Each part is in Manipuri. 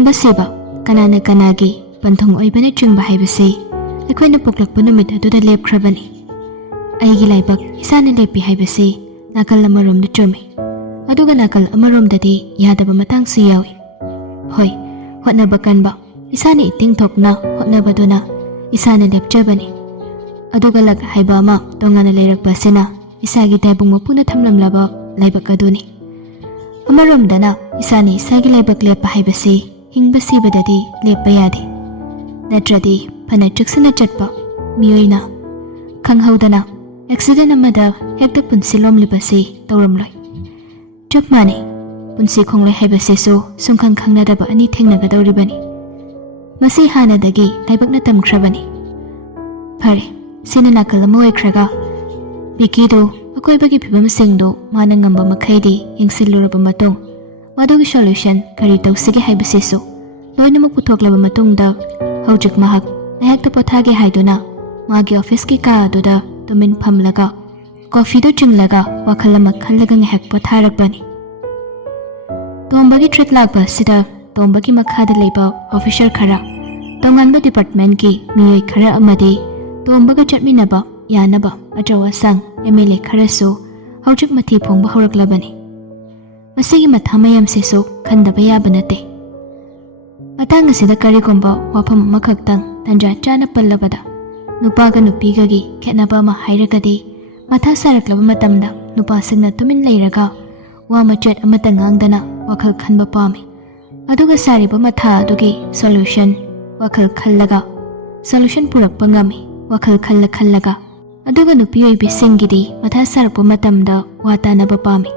ꯍꯤꯡꯕ ꯁꯤꯕ ꯀꯅꯥꯅ ꯀꯅꯥꯒꯤ ꯄꯟꯊꯨꯡ ꯑꯣꯏꯕꯅ ꯆꯤꯡꯕ ꯍꯥꯏꯕꯁꯤ ꯑꯩꯈꯣꯏꯅ ꯄꯣꯛꯂꯛꯄ ꯅꯨꯃꯤꯠ ꯑꯗꯨꯗ ꯂꯦꯞꯈ꯭ꯔꯕꯅꯤ. ꯑꯩꯒꯤ ꯂꯥꯏꯕꯛ ꯏꯁꯥꯅ ꯂꯦꯞꯄꯤ ꯍꯥꯏꯕꯁꯤ ꯅꯥꯀꯜ ꯑꯃꯔꯣꯝꯗ ꯆꯨꯝꯃꯤ, ꯑꯗꯨꯒ ꯅꯥꯀꯜ ꯑꯃꯔꯣꯝꯗꯗꯤ ꯌꯥꯗꯕ ꯃꯇꯥꯡꯁꯨ ꯌꯥꯎꯏ. ꯍꯣꯏ, ꯍꯣꯠꯅꯕ ꯀꯟꯕ, ꯏꯁꯥꯅ ꯏꯇꯤꯡ ꯊꯣꯛꯅ ꯍꯣꯠꯅꯕꯗꯨꯅ ꯏꯁꯥꯅ ꯂꯦꯞꯆꯕꯅꯤ. ꯑꯗꯨꯒ ꯂꯛ ꯍꯥꯏꯕ ꯑꯃ ꯇꯣꯉꯥꯟꯅ ꯂꯩꯔꯛꯄ ꯑꯁꯤꯅ ꯏꯁꯥꯒꯤ ꯇꯥꯏꯕꯪ ꯃꯄꯨꯅ ꯊꯝꯂꯝꯂꯕ ꯂꯥꯏꯕꯛ ꯑꯗꯨꯅꯤ. ꯑꯃꯔꯣꯝꯗꯅ ꯏꯁꯥꯅ ꯏꯁꯥꯒꯤ ꯂꯥꯏꯕꯛ ꯂꯦꯞꯄ ꯍꯥꯏꯕꯁꯤ ꯍꯤꯡꯕ ꯁꯤꯕꯗꯗꯤ ꯂꯦꯞꯄ ꯌꯥꯗꯦ. ꯅꯠꯇ꯭ꯔꯗꯤ ꯐꯅ ꯆꯦꯛꯁꯤꯟꯅ ꯆꯠꯄ ꯃꯤꯑꯣꯏꯅ ꯈꯪꯍꯧꯗꯅ ꯑꯦꯛꯁꯤꯗꯦꯟ ꯑꯃꯗ ꯍꯦꯛꯇ ꯄꯨꯟꯁꯤ ꯂꯣꯝꯂꯤꯕꯁꯤ ꯇꯧꯔꯝꯂꯣꯏ. ꯆꯞ ꯃꯥꯟꯅꯩ, ꯄꯨꯟꯁꯤ ꯈꯣꯡꯂꯣꯏ ꯍꯥꯏꯕꯁꯤꯁꯨ ꯁꯨꯡꯈꯪ ꯈꯪꯅꯗꯕ ꯑꯅꯤ ꯊꯦꯡꯅꯒꯗꯧꯔꯤꯕꯅꯤ. ꯃꯁꯤ ꯍꯥꯟꯅꯗꯒꯤ ꯂꯥꯏꯕꯛꯅ ꯇꯝꯈ꯭ꯔꯕꯅꯤ. ꯐꯔꯦ, ꯁꯤꯅ ꯅꯥꯀꯜ ꯑꯃ ꯑꯣꯏꯈ꯭ꯔꯒ ꯕꯤꯀꯤꯗꯨ ꯑꯀꯣꯏꯕꯒꯤ ꯐꯤꯕꯝꯁꯤꯡꯗꯨ ꯃꯥꯅ ꯉꯝꯕ ꯃꯈꯩꯗꯤ ꯌꯦꯡꯁꯤꯜꯂꯨꯔꯕ ꯃꯇꯨꯡ ꯃꯗꯨꯒꯤ ꯁꯣꯂꯨꯁꯟ ꯀꯔꯤ ꯇꯧꯁꯤꯒꯦ ꯍꯥꯏꯕꯁꯤꯁꯨ ꯂꯣꯏꯅꯃꯛ ꯄꯨꯊꯣꯛꯂꯕ ꯃꯇꯨꯡꯗ ꯍꯧꯖꯤꯛ ꯃꯍꯥꯛ ꯉꯥꯏꯍꯥꯛꯇ ꯄꯣꯊꯥꯒꯦ ꯍꯥꯏꯗꯨꯅ ꯃꯥꯒꯤ ꯑꯣꯐꯤꯁꯀꯤ ꯀꯥ ꯑꯗꯨꯗ ꯇꯨꯃꯤꯟ ꯐꯝꯂꯒ ꯀꯣꯐꯤꯗꯨ ꯆꯤꯡꯂꯒ ꯋꯥꯈꯜ ꯑꯃ ꯈꯜꯂꯒ ꯉꯥꯏꯍꯥꯛ ꯄꯣꯊꯥꯔꯛꯄꯅꯤ. ꯇꯣꯝꯕꯒꯤ ꯇ꯭ꯔꯤꯠ ꯂꯥꯛꯄ ꯑꯁꯤꯗ ꯇꯣꯝꯕꯒꯤ ꯃꯈꯥꯗ ꯂꯩꯕ ꯑꯣꯐꯤꯁꯔ ꯈꯔ, ꯇꯣꯉꯥꯟꯕ ꯗꯤꯄꯥꯔꯠꯃꯦꯟꯠꯀꯤ ꯃꯤꯑꯣꯏ ꯈꯔ ꯑꯃꯗꯤ ꯇꯣꯝꯕꯒ ꯆꯠꯃꯤꯟꯅꯕ ꯌꯥꯅꯕ ꯑꯆꯧ ꯑꯁꯥꯡ MLA ꯈꯔꯁꯨ ꯍꯧꯖꯤꯛ ꯃꯊꯤ ꯐꯣꯡꯕ ꯍꯧꯔꯛꯂꯕꯅꯤ. ꯃꯁꯤꯒꯤ ꯃꯊꯥ ꯃꯌꯥꯝꯁꯤꯁꯨ ꯈꯟꯗꯕ ꯌꯥꯕ ꯅꯠꯇꯦ. ꯃꯇꯥꯡ ꯑꯁꯤꯗ ꯀꯔꯤꯒꯨꯝꯕ ꯋꯥꯐꯝ ꯑꯃꯈꯛꯇꯪ ꯇꯟꯖꯥ ꯆꯥꯅ ꯄꯜꯂꯕꯗ ꯅꯨꯄꯥꯒ ꯅꯨꯄꯤꯒꯒꯤ ꯈꯦꯠꯅꯕ ꯑꯃ ꯍꯥꯏꯔꯒꯗꯤ ꯃꯊꯥ ꯁꯥꯔꯛꯂꯕ ꯃꯇꯝꯗ ꯅꯨꯄꯥꯁꯤꯡꯅ ꯇꯨꯃꯤꯟ ꯂꯩꯔꯒ ꯋꯥ ꯃꯆꯦꯠ ꯑꯃꯠꯇ ꯉꯥꯡꯗꯅ ꯋꯥꯈꯜ ꯈꯟꯕ ꯄꯥꯝꯃꯤ. ꯑꯗꯨꯒ ꯁꯥꯔꯤꯕ ꯃꯊꯥ ꯑꯗꯨꯒꯤ ꯁꯣꯂꯨꯁꯟ ꯋꯥꯈꯜ ꯈꯜꯂꯒ ꯁꯣꯂꯨꯁꯟ ꯄꯨꯔꯛꯄ ꯉꯝꯃꯤ ꯋꯥꯈꯜ ꯈꯜꯂꯒ. ꯑꯗꯨꯒ ꯅꯨꯄꯤ ꯑꯣꯏꯕꯤꯁꯤꯡꯒꯤꯗꯤ ꯃꯊꯥ ꯁꯥꯔꯛꯄ ꯃꯇꯝꯗ ꯋꯥ ꯇꯥꯅꯕ ꯄꯥꯝꯃꯤ.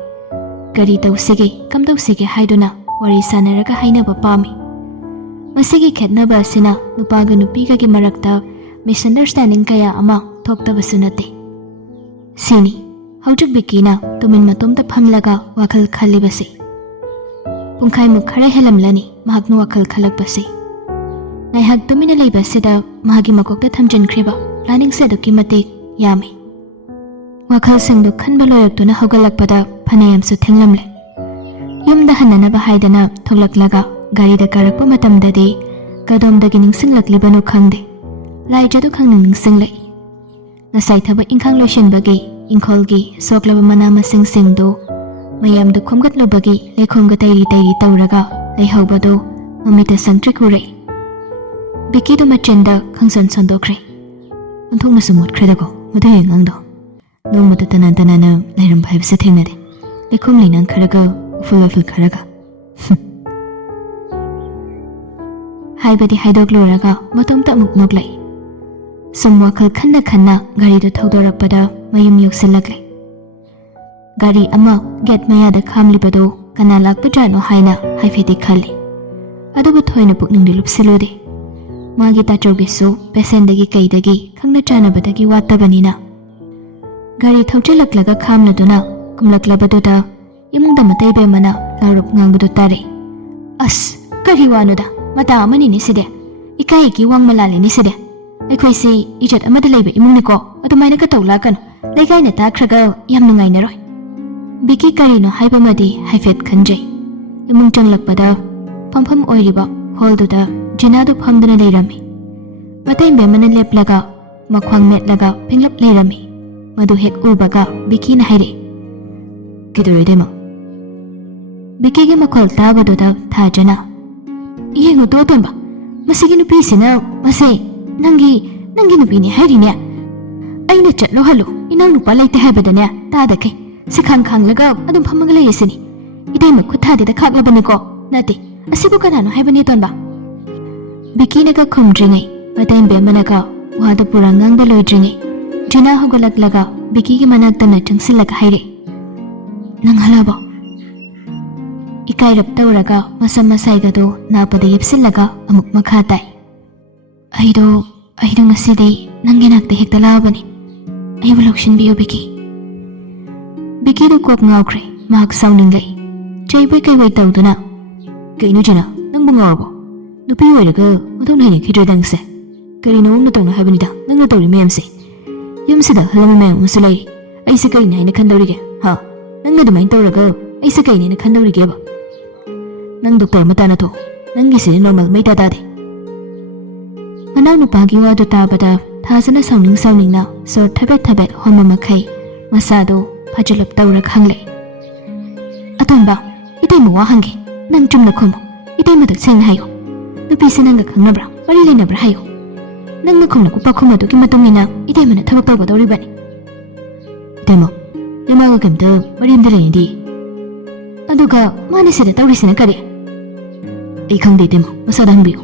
ꯀꯔꯤ ꯇꯧꯁꯤꯒꯦ ꯀꯝꯗꯧꯁꯤꯒꯦ ꯍꯥꯏꯗꯨꯅ ꯋꯥꯔꯤ ꯁꯥꯟꯅꯔꯒ ꯍꯥꯏꯅꯕ ꯄꯥꯝꯃꯤ. ꯃꯁꯤꯒꯤ ꯈꯦꯠꯅꯕ ꯑꯁꯤꯅ ꯅꯨꯄꯥꯒ ꯅꯨꯄꯤꯒꯒꯤ ꯃꯔꯛꯇ ꯃꯤꯁꯑꯟꯗꯔꯁꯇꯦꯟꯗꯤꯡ ꯀꯌꯥ ꯑꯃ ꯊꯣꯛꯇꯕꯁꯨ ꯅꯠꯇꯦ. ꯁꯤꯅꯤ ꯍꯧꯖꯤꯛ ꯕꯤꯀꯤꯅ ꯇꯨꯃꯤꯟ ꯃꯇꯣꯝꯇ ꯐꯝꯂꯒ ꯋꯥꯈꯜ ꯈꯜꯂꯤꯕꯁꯤ. ꯄꯨꯡꯈꯥꯏꯃꯨꯛ ꯈꯔ ꯍꯦꯜꯂꯝꯂꯅꯤ ꯃꯍꯥꯛꯅ ꯋꯥꯈꯜ ꯈꯜꯂꯛꯄꯁꯤ. ꯉꯥꯏꯍꯥꯛ ꯇꯨꯃꯤꯟꯅ ꯂꯩꯕ ꯑꯁꯤꯗ ꯃꯍꯥꯛꯀꯤ ꯃꯀꯣꯛꯇ ꯊꯝꯖꯤꯟꯈ꯭ꯔꯤꯕ ꯄ꯭ꯂꯥꯅꯤꯡꯁꯦ ꯑꯗꯨꯛꯀꯤ ꯃꯇꯤꯛ ꯌꯥꯝꯃꯤ. ꯋꯥꯈꯜꯁꯤꯡꯗꯨ ꯈꯟꯕ ꯂꯣꯏꯔꯛꯇꯨꯅ ꯍꯧꯒꯠꯂꯛꯄꯗ ꯐꯅꯌꯥꯝꯁꯨ ꯊꯦꯡꯂꯝꯂꯦ. ꯌꯨꯝꯗ ꯍꯟꯅꯅꯕ ꯍꯥꯏꯗꯅ ꯊꯣꯛꯂꯛꯂꯒ ꯒꯥꯔꯤꯗ ꯀꯥꯔꯛꯄ ꯃꯇꯝꯗꯗꯤ ꯀꯗꯣꯝꯗꯒꯤ ꯅꯤꯡꯁꯤꯡꯂꯛꯂꯤꯕꯅꯣ ꯈꯪꯗꯦ, ꯂꯥꯏꯖꯗꯨ ꯈꯪꯅꯤꯡ ꯅꯤꯡꯁꯤꯡꯂꯛꯏ. ꯉꯁꯥꯏ ꯊꯕꯛ ꯏꯪꯈꯥꯡ ꯂꯣꯏꯁꯤꯟꯕꯒꯤ ꯏꯪꯈꯣꯜꯒꯤ ꯁꯣꯛꯂꯕ ꯃꯅꯥ ꯃꯁꯤꯡꯁꯤꯡꯗꯨ ꯃꯌꯥꯝꯗꯨ ꯈꯣꯝꯒꯠꯂꯨꯕꯒꯤ ꯂꯩꯈꯣꯝꯒ ꯇꯩꯔꯤ ꯇꯧꯔꯒ ꯂꯩꯍꯧꯕꯗꯨ ꯃꯃꯤꯠꯇ ꯁꯪꯇ꯭ꯔꯤꯛ ꯎꯔꯛꯏ. ꯕꯤꯀꯤꯗꯨ ꯃꯆꯤꯟꯗ ꯈꯪꯁꯣꯟ ꯁꯣꯟꯗꯣꯛꯈ꯭ꯔꯦ. ꯑꯣꯟꯊꯣꯛꯅꯁꯨ ꯃꯨꯠꯈ꯭ꯔꯦꯗꯀꯣ ꯃꯗꯨꯒꯤ ꯑꯉꯥꯡꯗꯣ. ꯅꯣꯡꯃꯗ ꯇꯅꯥꯅ ꯂꯩꯔꯝꯕ ꯍꯥꯏꯕꯁꯦ ꯊꯦꯡꯅꯗꯦ. ꯂꯩꯈꯣꯝ ꯂꯩꯅꯥꯡ ꯈꯔꯒ ꯎꯐꯨꯜ ꯋꯥꯐꯨꯜ ꯈꯔꯒ. ꯍꯥꯏꯕꯗꯤ ꯍꯥꯏꯗꯣꯛꯂꯨꯔꯒ ꯃꯇꯣꯝꯇ ꯑꯃꯨꯛ ꯅꯣꯛꯂꯛꯏ. ꯁꯨꯝ ꯋꯥꯈꯜ ꯈꯟꯅ ꯒꯥꯔꯤꯗꯨ ꯊꯧꯗꯣꯔꯛꯄꯗ ꯃꯌꯨꯝ ꯌꯧꯁꯤꯜꯂꯛꯂꯦ. ꯒꯥꯔꯤ ꯑꯃ ꯒꯦꯠ ꯃꯌꯥꯗ ꯈꯥꯝꯂꯤꯕꯗꯨ ꯀꯅꯥ ꯂꯥꯛꯄꯖꯥꯠꯅꯣ ꯍꯥꯏꯅ ꯍꯥꯏꯐꯦꯠꯇꯤ ꯈꯜꯂꯤ. ꯑꯗꯨꯕꯨ ꯊꯣꯏꯅ ꯄꯨꯛꯅꯤꯡꯗꯤ ꯂꯨꯞꯁꯤꯜꯂꯨꯗꯦ. ꯃꯥꯒꯤ ꯇꯥꯆꯧꯒꯤꯁꯨ ꯄꯦꯁꯦꯟꯗꯒꯤ ꯀꯩꯗꯒꯤ ꯈꯪꯅ ꯆꯥꯅꯕꯗꯒꯤ ꯋꯥꯠꯇꯕꯅꯤꯅ. ꯒꯥꯔꯤ ꯊꯧꯖꯤꯜꯂꯛꯂꯒ ꯈꯥꯝꯂꯗꯨꯅ ꯀꯨꯝꯂꯛꯂꯕꯗꯨꯗ ꯏꯃꯨꯡꯗ ꯃꯇꯩꯕꯦꯝ ꯑꯃꯅ ꯂꯥꯎꯔꯞ ꯉꯥꯡꯕꯗꯨ ꯇꯥꯔꯛꯏ. ꯑꯁ, ꯀꯔꯤ ꯋꯥꯅꯣꯗ, ꯃꯇꯥ ꯑꯃꯅꯤꯅꯦ ꯁꯤꯗꯤ. ꯏꯀꯥꯏꯒꯤ ꯋꯥꯡꯃ ꯂꯥꯜꯂꯤꯅꯦ ꯁꯤꯗꯤ. ꯑꯩꯈꯣꯏꯁꯤ ꯏꯖꯠ ꯑꯃꯗ ꯂꯩꯕ ꯏꯃꯨꯡꯅꯤꯀꯣ, ꯑꯗꯨꯃꯥꯏꯅꯒ ꯇꯧ ꯂꯥꯛꯀꯅꯨ. ꯂꯩꯀꯥꯏꯅ ꯇꯥꯈ꯭ꯔꯒ ꯌꯥꯝ ꯅꯨꯡꯉꯥꯏꯅꯔꯣꯏ. ꯕꯤꯀꯤ ꯀꯔꯤꯅꯣ ꯍꯥꯏꯕꯃꯗꯤ ꯍꯥꯏꯐꯦꯠ ꯈꯟꯖꯩ. ꯏꯃꯨꯡ ꯆꯪꯂꯛꯄꯗ ꯐꯝꯐꯝ ꯑꯣꯏꯔꯤꯕ ꯍꯣꯜꯗꯨꯗ ꯖꯤꯅꯥꯗꯨ ꯐꯝꯗꯨꯅ ꯂꯩꯔꯝꯃꯤ. ꯃꯇꯩꯕꯦꯝ ꯑꯃꯅ ꯂꯦꯞꯂꯒ ꯃꯈ꯭ꯋꯥꯡ ꯃꯦꯠꯂꯒ ꯐꯤꯡꯂꯞ ꯂꯩꯔꯝꯃꯤ. ꯃꯗꯨ ꯍꯦꯛ ꯎꯕꯒ ꯕꯤꯀꯤꯅ ꯍꯥꯏꯔꯛꯏ. ꯀꯩꯗꯧꯔꯣꯏꯗꯣꯏꯃꯣ? ꯕꯤꯀꯤꯒꯤ ꯃꯈꯣꯜ ꯇꯥꯕꯗꯨꯗ ꯊꯥꯖꯅ, ꯌꯦꯡꯉꯨ ꯇꯣꯇꯣꯟꯕ, ꯃꯁꯤꯒꯤ ꯅꯨꯄꯤꯁꯤꯅ ꯃꯁꯤ ꯅꯪꯒꯤ ꯅꯨꯄꯤꯅꯤ ꯍꯥꯏꯔꯤꯅꯦ. ꯑꯩꯅ ꯆꯠꯂꯣ ꯍꯜꯂꯨ ꯏꯅꯥꯎ ꯅꯨꯄꯥ ꯂꯩꯇꯦ ꯍꯥꯏꯕꯗꯅꯦ ꯇꯥꯗꯈꯩ ꯈꯥꯡꯂꯒ ꯑꯗꯨꯝ ꯐꯝꯃꯒ ꯂꯩꯔꯤꯁꯤꯅꯤ. ꯏꯇꯩꯃ ꯈꯨꯠ ꯊꯥꯗꯦꯗ ꯈꯥꯛꯂꯕꯅꯤꯀꯣ. ꯅꯠꯇꯦ, ꯑꯁꯤꯕꯨ ꯀꯅꯥꯅꯣ ꯍꯥꯏꯕꯅꯦ ꯇꯣꯟꯕ? ꯕꯤꯀꯤꯅꯒ ꯈꯨꯝꯗ꯭ꯔꯤꯉꯩ ꯃꯇꯩꯕꯦꯝ ꯑꯃꯅꯒ ꯋꯥꯗꯨ ꯄꯨꯔꯥ ꯉꯥꯡꯕ ꯂꯣꯏꯗ꯭ꯔꯤꯉꯩ ꯖꯤꯅꯥ ꯍꯧꯒꯠꯂꯛꯂꯒ ꯕꯤꯀꯤꯒꯤ ꯃꯅꯥꯛꯇꯅ ꯆꯪꯁꯤꯜꯂꯒ ꯍꯥꯏꯔꯛꯏ. ꯅꯪ ꯍꯜꯂꯛꯑꯕꯣ? ꯏꯀꯥꯏꯔꯞ ꯇꯧꯔꯒ ꯃꯁꯝ ꯃꯁꯥꯏꯒꯗꯨ ꯅꯥꯄꯗ ꯌꯦꯞꯁꯤꯜꯂꯒ ꯑꯃꯨꯛ ꯃꯈꯥ ꯇꯥꯏ. ꯑꯩꯗꯣ ꯉꯁꯤꯗꯤ ꯅꯪꯒꯤ ꯅꯥꯛꯇ ꯍꯦꯛꯇ ꯂꯥꯛꯑꯕꯅꯤ. ꯑꯩꯕꯨ ꯂꯧꯁꯤꯟꯕꯤꯌꯨ ꯕꯤꯀꯤ. ꯕꯤꯀꯤꯗꯨ ꯀꯣꯛ ꯉꯥꯎꯈ꯭ꯔꯦ. ꯃꯍꯥꯛ ꯁꯥꯎꯅꯤꯡꯂꯛꯏ. ꯆꯩꯕꯣꯏ ꯀꯩꯕꯣꯏ ꯇꯧꯗꯨꯅ, ꯀꯩꯅꯣ ꯖꯤꯅꯥ, ꯅꯪꯕꯨ ꯉꯥꯎꯔꯕꯣ? ꯅꯨꯄꯤ ꯑꯣꯏꯔꯒ ꯑꯗꯨꯝ ꯍꯩꯅꯈꯤꯗ꯭ꯔꯦ ꯅꯪꯁꯦ. ꯀꯔꯤ ꯅꯑꯣꯡꯅ ꯇꯧꯅ ꯍꯥꯏꯕꯅꯤꯗ ꯅꯪꯅ ꯇꯧꯔꯤ ꯃꯌꯥꯝꯁꯦ. ꯌꯨꯝꯁꯤꯗ ꯍꯜꯂꯝꯕ ꯃꯌꯥꯝ ꯑꯃꯁꯨ ꯂꯩꯔꯤ. ꯑꯩꯁꯦ ꯀꯔꯤꯅꯤ ꯍꯥꯏꯅ ꯈꯟꯗꯧꯔꯤꯒꯦ? ꯅꯪꯅ ꯑꯗꯨꯃꯥꯏꯅ ꯇꯧꯔꯒ ꯑꯩꯁꯦ ꯀꯩꯅꯦꯅ ꯈꯟꯗꯧꯔꯤꯒꯦꯕ? ꯅꯪ ꯗꯣꯛꯇꯔ ꯑꯃ ꯇꯥꯟꯅꯊꯣꯛ. ꯅꯪꯒꯤꯁꯤꯗꯤ ꯅꯣꯔꯃꯦꯜ ꯃꯩꯇꯥ ꯇꯥꯗꯦ ꯃꯅꯥꯎ ꯅꯨꯄꯥꯒꯤ ꯋꯥꯗꯨ ꯇꯥꯕꯗ ꯊꯥꯖꯅ ꯁꯥꯎꯅꯤꯡꯅ ꯁꯣꯔ ꯊꯕꯦꯠ ꯍꯣꯟꯕ ꯃꯈꯩ ꯃꯁꯥꯗꯣ ꯐꯥꯖꯤꯜꯂꯞ ꯇꯧꯔ ꯈꯪꯂꯦ ꯑꯇꯣꯟꯕ ꯏꯇꯩꯃ ꯋꯥ ꯍꯪꯒꯦ ꯅꯪ ꯆꯨꯝꯅ ꯈꯨꯝꯃꯨ ꯏꯇꯩꯃꯗ ꯁꯦꯡꯅ ꯍꯥꯏꯌꯣ ꯅꯨꯄꯤꯁꯦ ꯅꯪꯒ ꯈꯪꯅꯕ꯭ꯔꯥ ꯃꯔꯤ ꯂꯩꯅꯕ꯭ꯔꯥ ꯍꯥꯏꯌꯣ ꯅꯪꯅ ꯈꯨꯝꯂꯛꯄ ꯄꯥꯈꯨꯝ ꯑꯗꯨꯒꯤ ꯃꯇꯨꯡ ꯏꯟꯅ ꯏꯇꯩꯃꯅ ꯊꯕꯛ ꯇꯧꯒꯗꯧꯔꯤꯕꯅꯤ ꯏꯇꯩꯃ ꯏꯃꯥꯒ ꯀꯩꯝꯇ ꯃꯔꯤ ꯑꯝꯇ ꯂꯩꯅꯗꯦ ꯑꯗꯨꯒ ꯃꯥꯅ ꯁꯤꯗ ꯇꯧꯔꯤꯁꯤꯅ ꯀꯔꯤ ꯑꯩ ꯈꯪꯗꯦ ꯏꯇꯩꯃ ꯃꯁꯥꯗ ꯍꯪꯕꯤꯌꯨ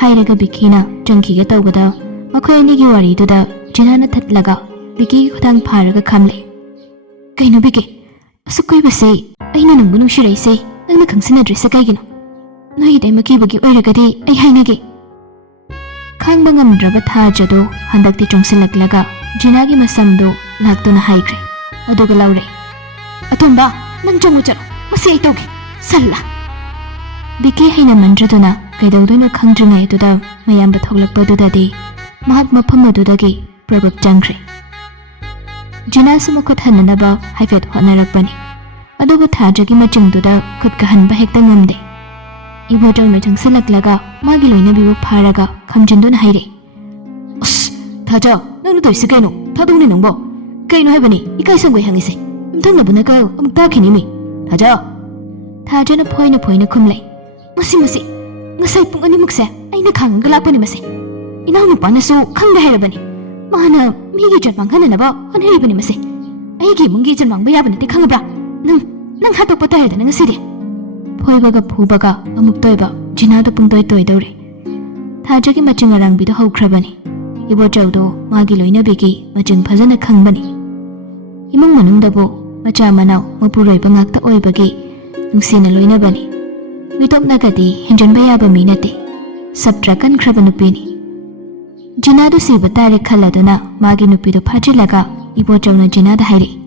ꯍꯥꯏꯔꯒ ꯕꯤꯀꯤꯅ ꯆꯪꯈꯤꯒꯦ ꯇꯧꯕꯗ ꯃꯈꯣꯏ ꯑꯅꯤꯒꯤ ꯋꯥꯔꯤꯗꯨꯗ ꯖꯤꯅꯥꯅ ꯊꯠꯂꯒ ꯕꯤꯀꯤꯒꯤ ꯈꯨꯊꯥꯡ ꯐꯥꯔꯒ ꯈꯝꯂꯦ ꯀꯩꯅꯣ ꯕꯤꯀꯤ ꯑꯁꯨꯛ ꯀꯨꯏꯕꯁꯦ ꯑꯩꯅ ꯅꯪꯕꯨ ꯅꯨꯡꯁꯤꯔꯛꯏꯁꯦ ꯅꯪꯅ ꯈꯪꯁꯤꯟꯅꯗ꯭ꯔꯤꯁꯦ ꯀꯩꯒꯤꯅꯣ ꯅꯣꯏ ꯏꯇꯩꯃ ꯀꯤꯕꯒꯤ ꯑꯣꯏꯔꯒꯗꯤ ꯑꯩ ꯍꯥꯏꯅꯒꯦ ꯈꯥꯡꯕ ꯉꯝꯗ꯭ꯔꯕ ꯊꯥꯖꯗꯣ ꯍꯟꯗꯛꯇꯤ ꯆꯣꯡꯁꯤꯜꯂꯛꯂꯒ ꯖꯤꯅꯥꯒꯤ ꯃꯁꯝꯗꯣ ꯂꯥꯛꯇꯨꯅ ꯍꯥꯏꯈ꯭ꯔꯦ ꯑꯗꯨꯒ ꯂꯧꯔꯦ ꯑꯇꯣꯟꯕ ꯅꯪ ꯆꯪꯉꯨ ꯆꯠꯂꯣ ꯃꯁꯤ ꯑꯩ ꯇꯧꯒꯦ ꯁꯜꯂꯥ ꯕꯤꯀꯤ ꯍꯩꯅꯃꯟꯗ꯭ꯔꯗꯨꯅ ꯀꯩꯗꯧꯗꯣꯏꯅꯣ ꯈꯪꯗ꯭ꯔꯤꯉꯩ ꯑꯗꯨꯗ ꯃꯌꯥꯝꯗ ꯊꯣꯛꯂꯛꯄꯗꯨꯗꯗꯤ ꯃꯍꯥꯛ ꯃꯐꯝ ꯑꯗꯨꯗꯒꯤ ꯄ꯭ꯔꯕꯞ ꯆꯪꯈ꯭ꯔꯦ ꯖꯤꯅꯥꯁꯨ ꯃꯈꯨꯠ ꯍꯟꯅꯅꯕ ꯍꯥꯏꯐꯦꯠ ꯍꯣꯠꯅꯔꯛꯄꯅꯤ ꯑꯗꯨꯕꯨ ꯊꯥꯖꯒꯤ ꯃꯆꯤꯡꯗꯨꯗ ꯈꯨꯠꯀ ꯍꯟꯕ ꯍꯦꯛꯇ ꯉꯝꯗꯦ ꯏꯕꯣꯆꯧꯅ ꯆꯪꯁꯤꯜꯂꯛꯂꯒ ꯃꯥꯒꯤ ꯂꯣꯏꯅꯕꯤꯕꯨ ꯐꯥꯔꯒ ꯈꯝꯖꯤꯟꯗꯨꯅ ꯍꯥꯏꯔꯦ ꯑꯁ ꯊꯥꯖ ꯅꯪꯅ ꯇꯧꯔꯤꯁꯤ ꯀꯩꯅꯣ ꯊꯥꯗꯧꯅꯦ ꯅꯪꯕꯣ ꯀꯩꯅꯣ ꯍꯥꯏꯕꯅꯤ ꯏꯀꯥꯏ ꯁꯪꯒꯣꯏ ꯍꯪꯉꯤꯁꯦ ꯌꯨꯝꯊꯪꯅꯕꯅꯒ ꯑꯃꯨꯛ ꯇꯥꯈꯤꯅꯤꯃꯤ ꯊꯥꯖ ꯊꯥꯖꯅ ꯐꯣꯏꯅ ꯈꯨꯝꯂꯦ ꯃꯁꯤ ꯉꯁꯥꯏ ꯄꯨꯡ 2 ꯃꯨꯛꯁꯦ ꯑꯩꯅ ꯈꯥꯡꯉꯒ ꯂꯥꯛꯄꯅꯤ ꯃꯁꯤ ꯏꯅꯥꯎꯅꯨꯄꯥꯅꯁꯨ ꯈꯪꯗꯦ ꯍꯥꯏꯔꯕꯅꯤ ꯃꯥꯅ ꯃꯤꯒꯤ ꯏꯖꯠ ꯃꯥꯡꯍꯟꯅꯅꯕ ꯍꯣꯠꯅꯔꯤꯕꯅꯤ ꯃꯁꯤ ꯑꯩꯒꯤ ꯏꯃꯨꯡꯒꯤ ꯏꯖꯠ ꯃꯥꯡꯕ ꯌꯥꯕ ꯅꯠꯇꯦ ꯈꯪꯉꯕ꯭ꯔꯥ ꯅꯪ ꯍꯥꯠꯇꯣꯛꯄ ꯇꯥꯔꯦꯗꯅ ꯉꯁꯤꯗꯤ ꯐꯣꯏꯕꯒ ꯐꯨꯕꯒ ꯑꯃꯨꯛ ꯇꯣꯏꯕ ꯖꯤꯅꯥꯗꯣ ꯄꯨꯡꯇꯣꯏ ꯇꯣꯏꯗꯧꯔꯦ ꯊꯥꯖꯒꯤ ꯃꯆꯤꯡ ꯑꯔꯥꯡꯕꯤꯗꯣ ꯍꯧꯈ꯭ꯔꯕꯅꯤ ꯏꯕꯣꯆꯧꯗꯣ ꯃꯥꯒꯤ ꯂꯣꯏꯅꯕꯤꯒꯤ ꯃꯆꯤꯡ ꯐꯖꯅ ꯈꯪꯕꯅꯤ ꯏꯃꯨꯡ ꯃꯅꯨꯡꯗꯕꯨ ꯃꯆꯥ ꯃꯅꯥꯎ ꯃꯄꯨꯔꯣꯏꯕ ꯉꯥꯛꯇ ꯑꯣꯏꯕꯒꯤ ꯅꯨꯡꯁꯤꯅ ꯂꯣꯏꯅꯕꯅꯤ ꯃꯤꯇꯣꯞꯅꯒꯗꯤ ꯍꯦꯟꯖꯟꯕ ꯌꯥꯕ ꯃꯤ ꯅꯠꯇꯦ ꯁꯞꯇ꯭ꯔ ꯀꯟꯈ꯭ꯔꯕ ꯅꯨꯄꯤꯅꯤ ꯖꯤꯅꯥꯗꯨ ꯁꯤꯕ ꯇꯥꯔꯦ ꯈꯜꯂꯗꯨꯅ ꯃꯥꯒꯤ ꯅꯨꯄꯤꯗꯣ ꯐꯥꯖꯤꯜꯂꯒ ꯏꯕꯣꯆꯧꯅ ꯖꯤꯅꯥꯗ ꯍꯥꯏꯔꯛꯏ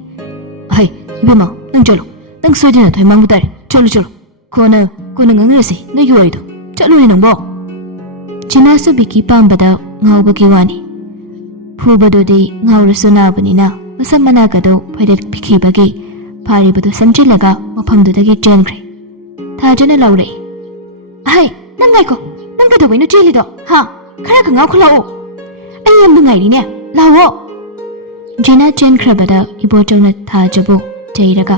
ꯑꯍꯩ ꯏꯕꯦꯝꯃ ꯅꯪ ꯆꯠꯂꯣ ꯅꯪ ꯁꯣꯏꯗꯅ ꯊꯣꯏꯃꯥꯡꯕ ꯇꯥꯔꯦ ꯆꯠꯂꯣ ꯀꯣꯟꯅ ꯉꯥꯡꯅꯔꯁꯤ ꯅꯣꯏꯒꯤ ꯋꯥꯔꯤꯗꯣ ꯆꯠꯂꯨꯅꯦ ꯅꯪꯕꯣ ꯖꯤꯅꯥꯁꯨ ꯕꯤꯀꯤ ꯄꯥꯝꯕꯗ ꯉꯥꯎꯕꯒꯤ ꯋꯥꯅꯤ ꯐꯨꯕꯗꯨꯗꯤ ꯉꯥꯎꯔꯁꯨ ꯅꯥꯕꯅꯤꯅ ꯃꯁꯝ ꯃꯅꯥꯒꯗꯣ ꯐꯣꯏꯗꯠꯈꯤꯕꯒꯤ ꯐꯥꯔꯤꯕꯗꯨ ꯁꯝꯖꯤꯜꯂꯒ ꯃꯐꯝꯗꯨꯗꯒꯤ ꯆꯦꯟꯈ꯭ꯔꯦ ꯊꯥꯖꯅ ꯂꯧꯔꯛꯏ ꯑꯍꯩ ꯅꯪ ꯉꯥꯏꯈꯣ ꯅꯪ ꯀꯩꯗꯧꯕꯩꯅꯣ ꯆꯦꯜꯂꯤꯗꯣ ꯍꯥ ꯈꯔ ꯉꯥꯎꯈꯠꯂꯛꯑꯣ ꯑꯩ ꯌꯥꯝ ꯅꯨꯡꯉꯥꯏꯔꯤꯅꯦ ꯂꯥꯛꯑꯣ ꯖꯤꯅꯥ ꯆꯦꯟꯈ꯭ꯔꯕꯗ ꯏꯕꯣꯆꯧꯅ ꯊꯥꯖꯕꯨ ꯆꯩꯔꯒ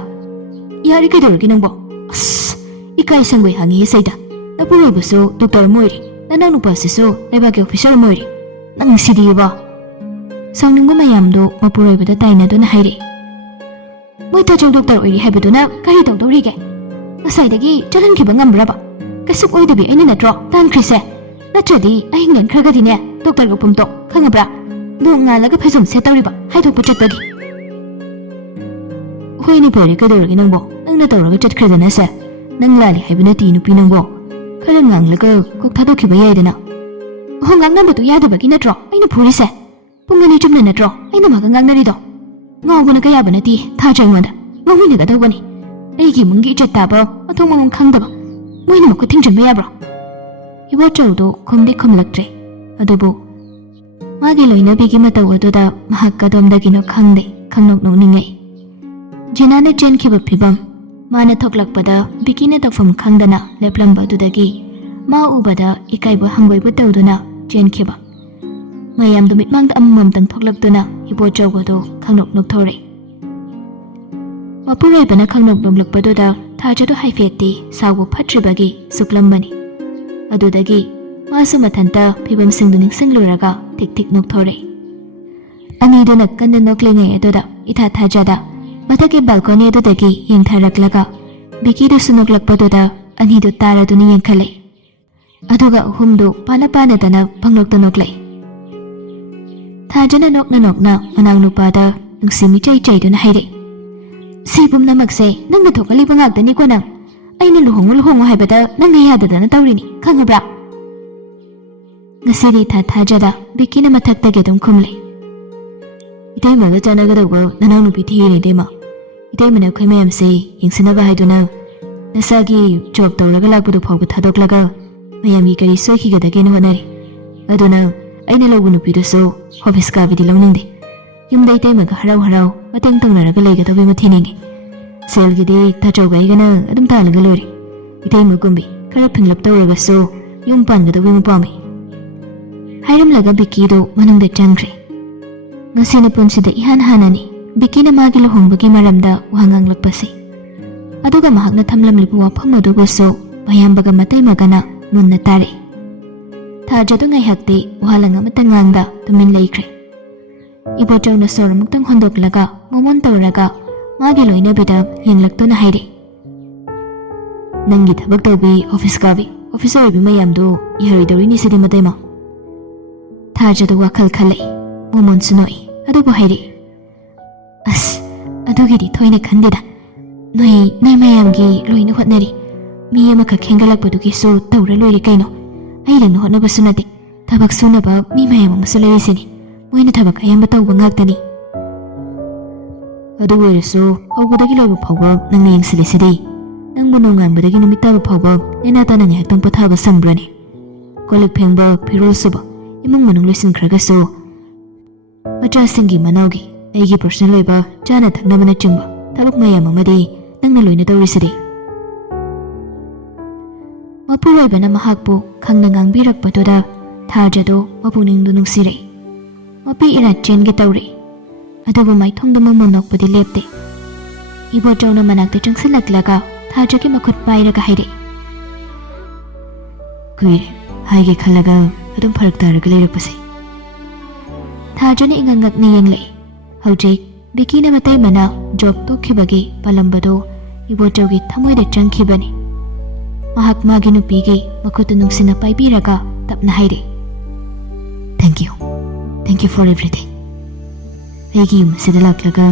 ꯌꯥꯔꯤ ꯀꯩꯗꯧꯔꯒꯦ ꯅꯪꯕꯣ ꯑꯁ ꯏꯀꯥꯏ ꯁꯪꯒꯣꯏ ꯍꯪꯉꯤ ꯁꯩꯗ ꯅꯄꯨꯔꯣꯏꯕꯁꯨ ꯗꯣꯛꯇꯔ ꯑꯃ ꯑꯣꯏꯔꯤ ꯅꯅꯥꯎ ꯅꯨꯄꯥꯁꯤꯁꯨ ꯂꯩꯕꯥꯛꯀꯤ ꯑꯣꯐꯤꯁꯥꯔ ꯑꯃ ꯑꯣꯏꯔꯤ ꯅꯪ ꯁꯤꯗꯤꯕ ꯁꯥꯎꯅꯤꯡꯕ ꯃꯌꯥꯝꯗꯣ ꯃꯄꯨꯔꯣꯏꯕꯗ ꯇꯥꯏꯅꯗꯨꯅ ꯍꯥꯏꯔꯛꯏ ꯃꯣꯏ ꯇꯥꯆꯧ ꯗꯣꯛꯇꯔ ꯑꯣꯏꯔꯤ ꯍꯥꯏꯕꯗꯨꯅ ꯀꯔꯤ ꯇꯧꯗꯧꯔꯤꯒꯦ ꯉꯁꯥꯏꯗꯒꯤ ꯆꯠꯍꯟꯈꯤꯕ ꯉꯝꯕ꯭ꯔꯕ ꯀꯩꯁꯨ ꯑꯣꯏꯗꯕꯤ ꯑꯩꯅ ꯅꯠꯇ꯭ꯔꯣ ꯇꯥꯟꯈ꯭ꯔꯤꯁꯦ ꯅꯠꯇ꯭ꯔꯗꯤ ꯑꯍꯤꯡ ꯂꯦꯟꯈ꯭ꯔꯒꯗꯤꯅꯦ ꯗꯣꯛꯇꯔꯒ ꯄꯨꯝꯇꯣꯛ ꯈꯪꯉꯕ꯭ꯔꯥ ꯅꯣꯡ ꯉꯥꯜꯂꯒ ꯐꯩꯖꯣꯝ ꯁꯦꯠꯇꯧꯔꯤꯕ ꯍꯥꯏꯗꯣꯛꯄ ꯆꯠꯄꯒꯤ ꯍꯣꯏꯅꯦ ꯐꯔꯦ ꯀꯩꯗꯧꯔꯒꯦ ꯅꯪꯕꯣ ꯅꯪꯅ ꯇꯧꯔꯒ ꯆꯠꯈ꯭ꯔꯦꯗꯅꯁꯦ ꯅꯪ ꯂꯥꯜꯂꯤ ꯍꯥꯏꯕ ꯅꯠꯇꯦ ꯅꯨꯄꯤ ꯅꯪꯕꯣ ꯈꯔ ꯉꯥꯡꯂꯒ ꯀꯣꯛ ꯊꯥꯗꯣꯛꯈꯤꯕ ꯌꯥꯏꯗꯅ ꯉꯥꯡꯅꯕꯗꯨ ꯌꯥꯗꯕꯒꯤ ꯅꯠꯇ꯭ꯔꯣ ꯑꯩꯅ ꯐꯨꯔꯤꯁꯦ ꯄꯨꯡ 2 ꯆꯨꯝꯅ ꯅꯠꯇ꯭ꯔꯣ ꯑꯩꯅ ꯃꯥꯒ ꯉꯥꯡꯅꯔꯤꯗꯣ ꯉꯥꯎꯕꯅ ꯀꯌꯥꯕ ꯅꯠꯇꯦ ꯊꯥꯖ ꯑꯩꯉꯣꯟꯗ ꯉꯥꯎꯃꯤꯟꯅꯒꯗꯧꯕꯅꯤ ꯑꯩꯒꯤ ꯏꯃꯨꯡꯒꯤ ꯏꯖꯠ ꯇꯥꯕ ꯃꯊꯣꯡ ꯃꯔꯝ ꯈꯪꯗꯕ ꯃꯣꯏꯅ ꯃꯈꯨꯠ ꯊꯤꯡꯖꯤꯟꯕ ꯌꯥꯕ꯭ꯔꯣ ꯏꯕꯣꯆꯧꯗꯣ ꯈꯨꯝꯗꯤ ꯈꯨꯝꯂꯛꯇ꯭ꯔꯦ ꯑꯗꯨꯕꯨ ꯃꯥꯒꯤ ꯂꯣꯏꯅꯕꯤꯒꯤ ꯃꯇꯧ ꯑꯗꯨꯗ ꯃꯍꯥꯛ ꯀꯗꯣꯝꯗꯒꯤꯅꯣ ꯈꯪꯗꯦ ꯈꯪꯅꯣꯛ ꯅꯣꯛꯅꯤꯡꯉꯛꯏ ꯖꯤꯅꯥꯅ ꯆꯦꯟꯈꯤꯕ ꯐꯤꯕꯝ ꯃꯥꯅ ꯊꯣꯛꯂꯛꯄꯗ ꯕꯤꯀꯤꯅ ꯇꯧꯐꯝ ꯈꯪꯗꯅ ꯂꯦꯞꯂꯝꯕ ꯑꯗꯨꯗꯒꯤ ꯃꯥ ꯎꯕꯗ ꯏꯀꯥꯏꯕ ꯍꯪꯒꯣꯏꯕ ꯇꯧꯗꯨꯅ ꯆꯦꯟꯈꯤꯕ ꯃꯌꯥꯝꯗꯨ ꯃꯤꯠꯃꯥꯡꯗ ꯑꯃꯃꯝꯇꯪ ꯊꯣꯛꯂꯛꯇꯨꯅ ꯏꯕꯣꯆꯧꯕꯗꯣ ꯈꯪꯅꯣꯛ ꯅꯣꯛꯊꯣꯔꯛꯏ ꯃꯄꯨꯔꯣꯏꯕꯅ ꯈꯪꯅꯣꯛ ꯅꯣꯛꯂꯛꯄꯗꯨꯗ ꯊꯥꯖꯗꯣ ꯍꯥꯏꯐꯦꯠꯇꯤ ꯁꯥꯎꯕ ꯐꯠꯇ꯭ꯔꯤꯕꯒꯤ ꯁꯨꯛꯂꯝꯕꯅꯤ ꯑꯗꯨꯗꯒꯤ ꯃꯥꯁꯨ ꯃꯊꯟꯇ ꯐꯤꯕꯝꯁꯤꯡꯗꯨ ꯅꯤꯡꯁꯤꯡꯂꯨꯔꯒ ꯊꯤꯛ ꯅꯣꯛꯊꯣꯔꯛꯏ ꯑꯅꯤꯗꯨꯅ ꯀꯟꯅ ꯅꯣꯛꯂꯤꯉꯩ ꯑꯗꯨꯗ ꯏꯊꯥ ꯊꯥꯖꯗ ꯃꯊꯛꯀꯤ ꯕꯥꯜꯀꯣꯅꯤ ꯑꯗꯨꯗꯒꯤ ꯌꯦꯡꯊꯔꯛꯂꯒ ꯕꯤꯀꯤꯗꯨꯁꯨ ꯅꯣꯛꯂꯛꯄꯗꯨꯗ ꯑꯅꯤꯗꯨ ꯇꯥꯔꯗꯨꯅ ꯌꯦꯡꯈꯠꯂꯛꯏ ꯑꯗꯨꯒ ꯑꯍꯨꯝꯗꯨ ꯄꯥꯅ ꯄꯪꯅꯣꯛꯇ ꯅꯣꯛꯂꯛꯏ ꯊꯥꯖꯅ ꯅꯣꯛꯅ ꯃꯅꯥꯎ ꯅꯨꯄꯥꯗ ꯅꯨꯡꯁꯤ ꯃꯤꯆꯩ ꯆꯩꯗꯨꯅ ꯍꯥꯏꯔꯛꯏ ꯁꯤ ꯄꯨꯝꯅꯃꯛꯁꯦ ꯅꯪꯅ ꯊꯣꯛꯍꯜꯂꯤꯕ ꯉꯥꯛꯇꯅꯤꯀꯣ ꯅꯪ ꯑꯩꯅ ꯂꯨꯍꯣꯡꯉꯨ ꯍꯥꯏꯕꯗ ꯅꯪꯅ ꯌꯥꯗꯗꯅ ꯇꯧꯔꯤꯅꯤ ꯈꯪꯉꯕ꯭ꯔꯥ ꯉꯁꯤꯗꯤ ꯏꯊꯥ ꯊꯥꯖꯗ ꯕꯤꯀꯤꯅ ꯃꯊꯛꯇꯒꯤ ꯑꯗꯨꯝ ꯈꯨꯝꯂꯦ ꯏꯇꯩꯃꯒ ꯆꯥꯟꯅꯒꯗꯧꯕ ꯅꯅꯥꯎ ꯅꯨꯄꯤ ꯊꯤꯔꯦ ꯏꯇꯩꯃ ꯏꯇꯩꯃꯅ ꯑꯩꯈꯣꯏ ꯃꯌꯥꯝꯁꯦ ꯌꯦꯡꯁꯤꯟꯅꯕ ꯍꯥꯏꯗꯨꯅ ꯅꯁꯥꯒꯤ ꯖꯣꯕ ꯇꯧꯔꯒ ꯂꯥꯛꯄꯗꯨ ꯐꯥꯎꯕ ꯊꯥꯗꯣꯛꯂꯒ ꯃꯌꯥꯝꯒꯤ ꯀꯔꯤ ꯁꯣꯏꯈꯤꯒꯗꯒꯦꯅ ꯍꯣꯠꯅꯔꯤ ꯑꯗꯨꯅ ꯑꯩꯅ ꯂꯧꯕ ꯅꯨꯄꯤꯗꯨꯁꯨ ꯑꯣꯐꯤꯁ ꯀꯥꯕꯗꯤ ꯂꯧꯅꯤꯡꯗꯦ ꯌꯨꯝꯗ ꯏꯇꯩꯃꯒ ꯍꯔꯥꯎ ꯃꯇꯦꯡ ꯇꯧꯅꯔꯒ ꯂꯩꯒꯗꯧꯕ ꯑꯃ ꯊꯤꯅꯤꯡꯉꯤ ꯁꯦꯜꯒꯤꯗꯤ ꯇꯥꯆꯧꯒ ꯑꯩꯒꯅ ꯑꯗꯨꯝ ꯇꯥꯜꯂꯒ ꯂꯣꯏꯔꯦ ꯏꯇꯩꯃ ꯀꯨꯝꯕꯤ khara phinglap tawragasu yum pangadawi mapami hairamlaga Bikidu manungda changre ngasina punsida ihan hanani Bikina magi luhongbagi maramda wahanganglakpasi aduga mahakna thamlamlibu wafam adugusu mayambaga matay magana munna tari thajadu ngaihakti wahalang amata ngangda tumin laikre Ibochawna soramuktang hondoklaga momon tawraga magi loinabida yanglaktuna hairi Nangi thabak tawbi office kabi officer oibi mayamdu iharidawrini sidi matayma Thajadu wakhal khalai momon sunoi adubu hairi As adugidi thoina khandida noi mayamgi loina hotnari mi amaka khengalakpadugi so tawra loiri kaino ai langna hotnabasu nate thabak sunaba mi mayam amasu lerisini moina thabak ayamba tawba ngaktani adu oirasu hawbadagi loiba phawba nangna yengsilisidi nangbu nonganbadagi numit taba phawba nenata nang hektang pathaba sangbrani kolik phengba phirol suba imung manung loisinkragasu machasingi manawgi aigi personal oiba chana thaknabana chingba thabak mayam amadi nangna loina tawrisidi mapuroibana mahakpu khangna ngangbirakpaduda Thajadu mapungningsdu nungsire mapi ira chenge tawri adubu maithongda mamonokpadi lepte Ibochawna manakta changsilaklaga Thajagi makhut pairaga haire kuire haige khalaga adum pharak taraga leirakpase Thajana ingangakni yenglei Haujik Bikina matay mana job tokhibagi palambado Ibochawgi thamoida changkhibani mahak magi nupigi makhutu nungsina paibiraga tapna haire Thank you for everything Aigi yum asida laklaga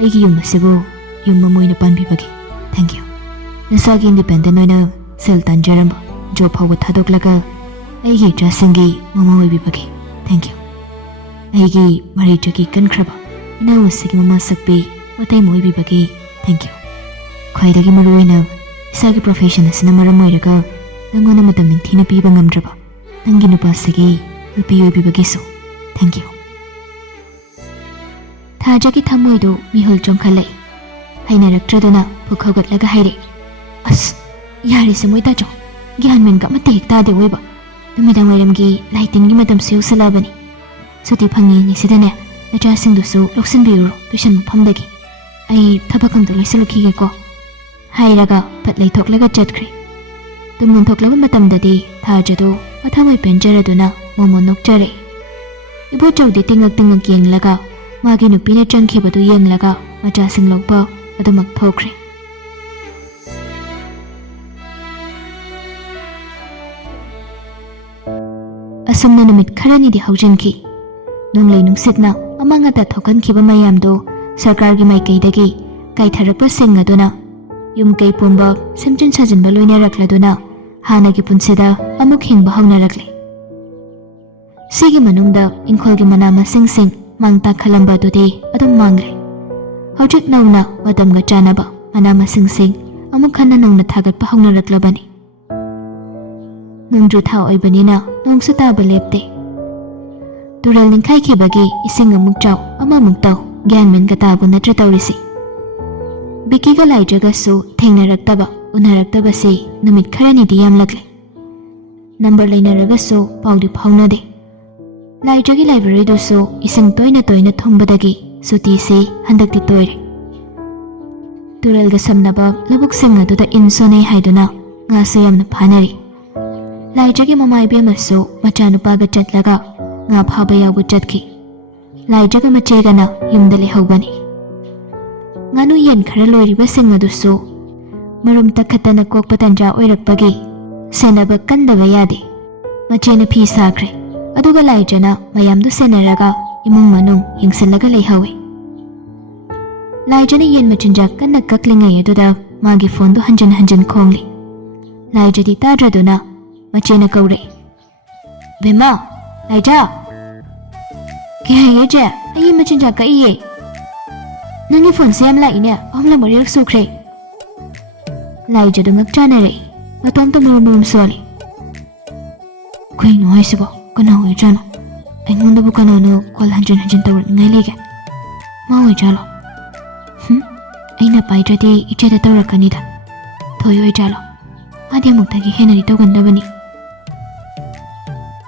aigi yum asibu yum mamoina panbibagi Thank you Nasagi independent oina sel tanjaramba job hawba thadoklaga aigi trasingi mama oibibagi Thank you Aigi marijugi kankraba inawasigi mama sakbi matai moibibagi Thank you Khwaidagi maruoina isagi profession asina maram oiraga nangona matam ningthina piba ngamdraba nangi nupasigi nupi oibibagisu Thank you Thajagi thamoidu mihol chongkhalai hainarakraduna pukhawgatlaga haire As yari samoi tajo gyan men ga mate hekta de oiba numidang wairamgi lighting gi matam seu salabani suti phangi ni sidane nacha singdusu loksin biru tuition maphamdagi ai thabakam do loisalukhi ko hairaga patlai thoklaga chatkhri tumun thoklaba matamdadi Thajadu athamai penjaraduna momon nokchare Ibochawdi tingak yenglaga magi nupina changkhibadu yenglaga macha singlokpa adumak thokre Asumna numit kharani di haujanki nunglei nungsitna amangata thokankhiba mayamdo sarkargi maikaidagi kaitharakpa sing aduna yum kai pumba semjin sajinba loinarakladuna hanagi punsida amuk hingba haunarakle Sigi manungda ingkholgi mana masing mangta khalamba dudi adum mangre Haujik nauna madamga chanaba mana masing amuk khanna nungna thagatpa haunaraklabani Nungju tha oibanina nongsu taba lepte Tural ningkhai khibagi ising amuk chaw amamuk taw gyanmen ga tabu natra tawrisi Bikiga laijaga su thengnaraktaba unaraktaba si numit kharani di yamlakle Number lainaraga su pawdi phaunade Laijagi library dusu ising toina thombadagi suti se handakti toire Turalga samnaba lubuk sing aduda insone haiduna nga su yamna phanari Laijagi mamai bemasu machanupaga chatlaga nga phaba yawu chatkhi Laijaga machegana yumda lehawbani Nganu yen khara loiriba sing adusu marum takhatana kokpa tanja oirakpagi senaba kandaba yade machena phi sakre aduga laijana mayamdu senaraga imung manung yingsillaga leihawi laijana yen machinja kanna kaklinga yeduda magi phone du hanjan khongli laijadi tadraduna machena kaure bema laija ke je ayi machinja ka iye nangi phone sem la ine amla mariak sukre laijadu ngak chanare matom to murum soli koi no haisibo kana oi jano aingonda bu kana no call hanjan tawr ngai lege ma oi jalo aina paijati icheda tawrakani da thoy oi jalo ꯃꯥꯗꯤ ꯑꯃꯨꯛꯇꯒꯤ ꯍꯦꯟꯅꯗꯤ ꯇꯧꯒꯟꯗꯕꯅꯤ꯫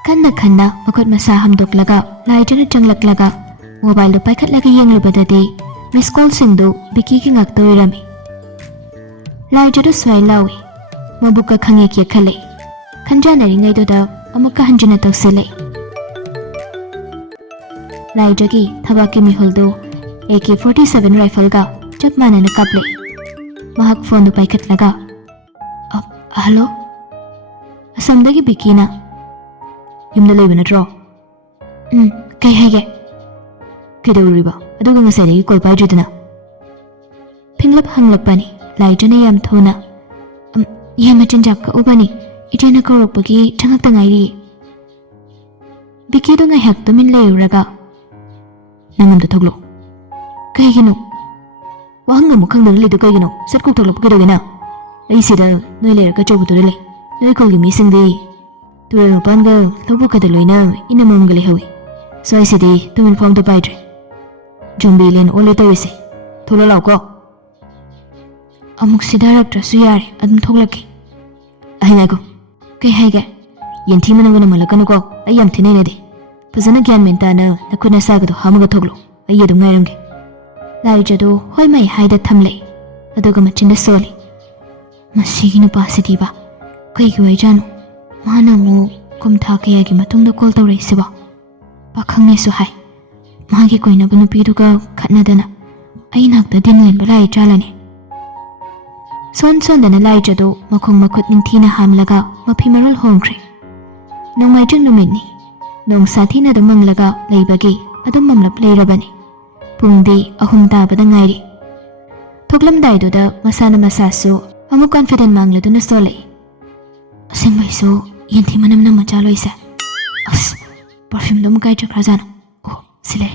ꯀꯟꯅ ꯈꯟꯅ ꯃꯈꯨꯠ ꯃꯁꯥ ꯍꯥꯝꯗꯣꯛꯂꯒ ꯂꯥꯏꯖꯅ ꯆꯪꯂꯛꯂꯒ ꯃꯣꯕꯥꯏꯜꯗꯨ ꯄꯥꯏꯈꯠꯂꯒ ꯌꯦꯡꯂꯨꯕꯗꯗꯤ ꯃꯤꯁ ꯀꯣꯜꯁꯤꯡꯗꯨ ꯕꯤꯀꯤꯒꯤ ꯉꯥꯛꯇ ꯑꯣꯏꯔꯝꯃꯤ꯫ ꯂꯥꯏꯖꯗꯨ ꯁ꯭ꯋꯥꯏ ꯂꯥꯎꯏ, ꯃꯕꯨꯛꯀ ꯈꯪꯌꯦꯛ ꯌꯦꯛꯈꯠꯂꯛꯏ꯫ ꯈꯟꯖꯥꯅꯔꯤꯉꯩꯗꯨꯗ ꯑꯃꯨꯛꯀ ꯍꯟꯖꯤꯟꯅ ꯇꯧꯁꯤꯜꯂꯛꯏ꯫ ꯂꯥꯏꯖꯒꯤ ꯊꯕꯥꯛꯀꯤ ꯃꯤꯍꯨꯜꯗꯨ AK-47 ꯔꯥꯏꯐꯜꯒ ꯆꯞ ꯃꯥꯟꯅꯅ ꯀꯥꯞꯂꯛꯏ꯫ ꯃꯍꯥꯛ ꯐꯣꯟꯗꯨ ꯄꯥꯏꯈꯠꯂꯒ ꯍꯜꯂꯣ? ꯑꯁꯣꯝꯗꯒꯤ ꯕꯤꯀꯤꯅ, ꯌꯨꯝꯗ ꯂꯩꯕ ꯅꯠꯇ꯭ꯔꯣ? ꯀꯩ ꯍꯥꯏꯒꯦ? ꯀꯩꯗꯧꯔꯤꯕ ꯑꯗꯨꯒ ꯉꯁꯥꯏꯗꯒꯤ ꯀꯣꯜ ꯄꯥꯏꯗ꯭ꯔꯤꯗꯨꯅ? ꯐꯤꯡꯂꯞ ꯍꯪꯂꯛꯄꯅꯤ ꯂꯥꯏꯖꯅ ꯌꯥꯝ ꯊꯨꯅ꯫ ꯌꯦꯟ ꯃꯆꯤꯟꯖꯥꯛ ꯀꯛꯎꯕꯅꯤ, ꯏꯆꯦꯅ ꯀꯧꯔꯛꯄꯒꯤ ꯆꯪꯉꯛꯇ ꯉꯥꯏꯔꯤꯌꯦ꯫ ꯕꯤꯀꯤꯗꯨ ꯉꯥꯏꯍꯥꯛ ꯇꯨꯃꯤꯟ ꯂꯩꯔꯨꯔꯒ, ꯅꯪ ꯑꯝꯇ ꯊꯣꯛꯂꯛꯑꯣ꯫ ꯀꯩꯒꯤꯅꯣ? ꯋꯥꯍꯪ ꯑꯃꯨꯛ ꯈꯪꯗꯅ ꯂꯩꯗꯣ ꯀꯩꯒꯤꯅꯣ? ꯁꯠ ꯀꯧ ꯊꯣꯛꯂꯛꯄ ꯀꯩꯗꯧꯒꯦꯅ? ꯑꯩ ꯁꯤꯗ ꯅꯣꯏ ꯂꯩꯔꯛ ꯑꯆꯧꯕꯗꯨꯗ ꯂꯩ꯫ ꯅꯣꯏ ꯈꯨꯜꯒꯤ ꯃꯤꯁꯤꯡꯗꯤ ꯇꯨꯔꯦꯜ ꯃꯄꯥꯟꯒ ꯂꯧꯕꯨꯛꯀꯗ ꯂꯣꯏꯅ ꯏꯅꯝ ꯑꯃꯒ ꯂꯩꯍꯧꯏ꯫ ꯁ꯭ꯋꯥꯏꯁꯤꯗꯤ ꯇꯨꯃꯤꯟꯐꯝ ꯑꯝꯇ ꯄꯥꯏꯗ꯭ꯔꯦ꯫ ꯖꯣꯝꯕꯤ ꯂꯦꯟ ꯑꯣꯜꯂꯦ ꯇꯧꯔꯤꯁꯦ꯫ ꯊꯣꯛꯂꯛ ꯂꯥꯎꯀꯣ꯫ ꯑꯃꯨꯛ ꯁꯤꯙꯔꯛꯇ꯭ꯔꯁꯨ ꯌꯥꯔꯦ, ꯑꯗꯨꯝ ꯊꯣꯛꯂꯛꯀꯦ꯫ ꯉꯥꯏꯈꯣ, ꯀꯩ ꯍꯥꯏꯒꯦ? ꯌꯦꯟꯊꯤ ꯃꯅꯝꯒ ꯅꯝꯍꯜꯂꯛꯀꯅꯨꯀꯣ, ꯑꯩ ꯌꯥꯝ ꯊꯤꯅ ꯍꯩꯅꯗꯦ꯫ ꯐꯖꯅ ꯒ꯭ꯌꯥꯟ ꯃꯦꯟ ꯇꯥꯅ ꯅꯈꯨꯠ ꯅꯁꯥꯒꯗꯣ ꯍꯥꯝꯃꯒ ꯊꯣꯛꯂꯛꯑꯣ, ꯑꯩ ꯑꯗꯨꯝ ꯉꯥꯏꯔꯝꯒꯦ꯫ ꯂꯥꯏꯖꯗꯨ ꯍꯣꯏ ꯃꯩ ꯍꯥꯏꯗ ꯊꯝꯂꯛꯏ, ꯑꯗꯨꯒ ꯃꯆꯤꯟꯗ ꯁꯣꯜꯂꯤ꯫ ꯃꯁꯤꯒꯤ ꯅꯨꯄꯥꯁꯤꯗꯤꯕ ꯀꯩꯒꯤ ꯑꯣꯏꯖꯥꯠꯅꯣ? ꯃꯥꯅ ꯑꯃꯨꯛ ꯀꯨꯝꯊꯥ ꯀꯌꯥꯒꯤ ꯃꯇꯨꯡꯗ ꯀꯣꯜ ꯇꯧꯔꯛꯏꯁꯤꯕꯣ? ꯄꯥꯈꯪꯅꯦꯁꯨ ꯍꯥꯏ, ꯃꯥꯒꯤ ꯀꯣꯏꯅꯕ ꯅꯨꯄꯤꯗꯨꯒ ꯈꯠꯅꯗꯅ ꯑꯩ ꯅꯥꯛꯇ ꯗꯤꯟ ꯂꯦꯟꯕ ꯂꯥꯛꯏ ꯖꯥꯠꯂꯅꯦ? ꯁꯣꯟꯗꯅ ꯂꯥꯏꯖꯗꯨ ꯃꯈꯣꯡ ꯃꯈꯨꯠ ꯅꯤꯡꯊꯤꯅ ꯍꯥꯝꯂꯒ ꯃꯐꯤ ꯃꯔꯣꯜ ꯍꯣꯡꯈ꯭ꯔꯦ꯫ ꯅꯣꯡꯃꯥꯏꯖꯤꯡ ꯅꯨꯃꯤꯠꯅꯤ꯫ ꯅꯣꯡ ꯁꯥꯊꯤꯅ ꯑꯗꯨꯝ ꯃꯪꯂꯒ ꯂꯩꯕꯒꯤ ꯑꯗꯨꯝ ꯃꯝꯂꯞ ꯂꯩꯔꯕꯅꯤ꯫ ꯄꯨꯡꯗꯤ 3 ꯇꯥꯕꯗ ꯉꯥꯏꯔꯤ꯫ ꯊꯣꯛꯂꯝꯗꯥꯏꯗꯨꯗ ꯃꯁꯥꯅ ꯃꯁꯥꯁꯨ ꯑꯃꯨꯛ ꯀꯟꯐꯤꯗꯦꯟ ꯃꯥꯡꯂꯗꯨꯅ ꯁꯣꯜꯂꯛꯏ꯫ ꯑꯁꯦꯡꯕꯩꯁꯨ ꯌꯦꯟꯊꯤ ꯃꯅꯝ ꯅꯝꯃ ꯆꯥꯂꯣꯏꯁꯦ? ꯑꯁ, ꯄꯔꯐ꯭ꯌꯨꯝꯗꯣ ꯑꯃꯨꯛ ꯀꯥꯏ ꯆꯠꯈ꯭ꯔꯖꯥꯠꯅꯣ? ꯑꯣ, ꯁꯤ ꯂꯩ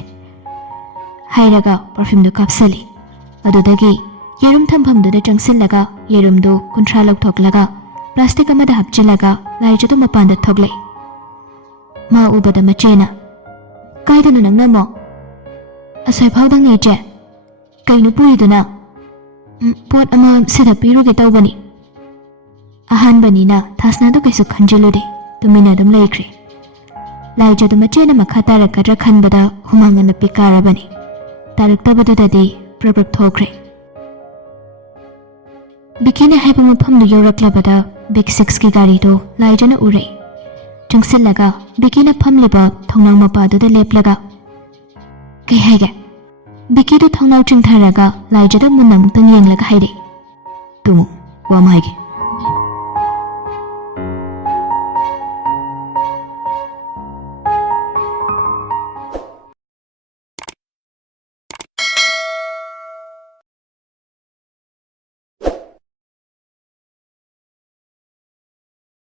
ꯍꯥꯏꯔꯒ ꯄꯔꯐ꯭ꯌꯨꯝꯗꯨ ꯀꯥꯞꯁꯤꯜꯂꯤ꯫ ꯑꯗꯨꯗꯒꯤ ꯌꯦꯔꯨꯝ ꯊꯝꯐꯝꯗꯨꯗ ꯆꯪꯁꯤꯜꯂꯒ ꯌꯦꯔꯨꯝꯗꯨ 30 ꯂꯧꯊꯣꯛꯂꯒ ꯄ꯭ꯂꯥꯁꯇꯤꯛ ꯑꯃꯗ ꯍꯥꯞꯆꯤꯜꯂꯒ ꯂꯥꯏꯖꯗꯨ ꯃꯄꯥꯟꯗ ꯊꯣꯛꯂꯛꯏ꯫ ꯃꯥ ꯎꯕꯗ ꯃꯆꯦꯅ, ꯀꯥꯏꯗꯅꯣ ꯅꯪꯅ ꯑꯃꯨꯛ? ꯑꯁ꯭ꯋꯥꯏꯐꯥꯎꯗꯪꯅꯤ ꯏꯆꯦ꯫ ꯀꯩꯅꯣ ꯄꯨꯔꯤꯗꯨꯅ? ꯄꯣꯠ ꯑꯃ ꯁꯤꯗ ꯄꯤꯔꯨꯒꯦ ꯇꯧꯕꯅꯤ꯫ ꯑꯍꯥꯟꯕꯅꯤꯅ ꯊꯥꯁꯅꯥꯗꯨ ꯀꯩꯁꯨ ꯈꯟꯖꯤꯜꯂꯨꯗꯦ, ꯇꯨꯃꯤꯟꯅ ꯑꯗꯨꯝ ꯂꯩꯈ꯭ꯔꯦ꯫ ꯂꯥꯏꯖꯗꯨ ꯃꯆꯦꯅ ꯃꯈꯥ ꯇꯥꯔꯛꯀꯗ꯭ꯔꯥ ꯈꯟꯕꯗ ꯍꯨꯃꯥꯡ ꯅꯞꯄꯤ ꯀꯥꯔꯕꯅꯤ꯫ ꯇꯥꯔꯛꯇꯕꯗꯨꯗꯗꯤ ꯄ꯭ꯔꯕꯛ ꯊꯣꯛꯈ꯭ꯔꯦ꯫ ꯕꯤꯀꯤꯅ ꯍꯥꯏꯕ ꯃꯐꯝꯗꯨ ꯌꯧꯔꯛꯂꯕꯗ ꯕꯤꯛ 6ꯀꯤ ꯒꯥꯔꯤꯗꯨ ꯂꯥꯏꯖꯅ ꯎꯔꯛꯏ꯫ ꯆꯪꯁꯤꯜꯂꯒ ꯕꯤꯀꯤꯅ ꯐꯝꯂꯤꯕ ꯊꯣꯡꯅꯥꯎ ꯃꯄꯥꯗꯨꯗ ꯂꯦꯞꯂꯒ, ꯀꯩ ꯍꯥꯏꯒꯦ? ꯕꯤꯀꯤꯗꯨ ꯊꯣꯡꯅꯥꯎ ꯆꯤꯡꯊꯔꯒ ꯂꯥꯏꯖꯗ ꯃꯨꯟꯅ ꯑꯃꯨꯛꯇꯪ ꯌꯦꯡꯂꯒ ꯍꯥꯏꯔꯛꯏ꯫ ꯇꯨꯝꯃꯨ, ꯋꯥ ꯑꯃ ꯍꯥꯏꯒꯦ꯫